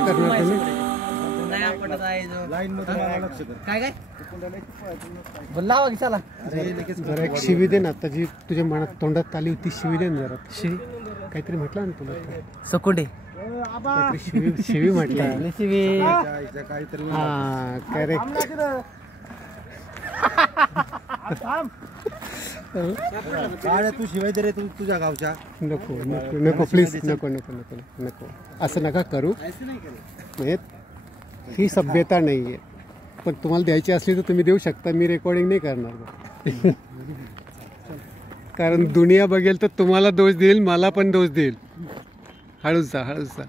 काय करणार तुम्ही? काय काय बोलला चला जरा एक शिवी दे ना, आता जी तुझ्या मनात तोंडात आली होती शिवी दे ना जरा. शिवी काहीतरी म्हटलं ना तुला, सकुंडे शिवी शिवी म्हटलं. शिवी हा करेक्ट. तू शिवाय दे रे तू तुझ्या गावच्या. नको नको नको प्लीज, नको नको नको नको असं नका करू. ही सभ्यता नाही आहे. पण तुम्हाला द्यायची असली तर तुम्ही देऊ शकता, मी रेकॉर्डिंग नाही करणार. कारण दुनिया बघेल तर तुम्हाला दोष देईल, मला पण दोष देईल. हळूच जा, हळूच जा.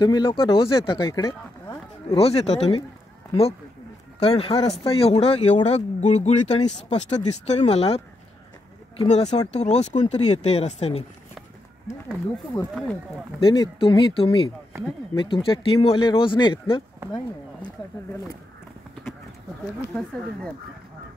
तुम्ही लोक रोज येता का इकडे? रोज येता तुम्ही? मग कारण हा रस्ता एवढा गुळगुळीत आणि स्पष्ट दिसतोय मला की मला असं वाटतं रोज कोणतरी येतं या रस्त्याने. लोक भरपूर येतात. नाही तुम्ही म्हणजे तुमच्या टीमवाले रोज नाही येत ना? नाही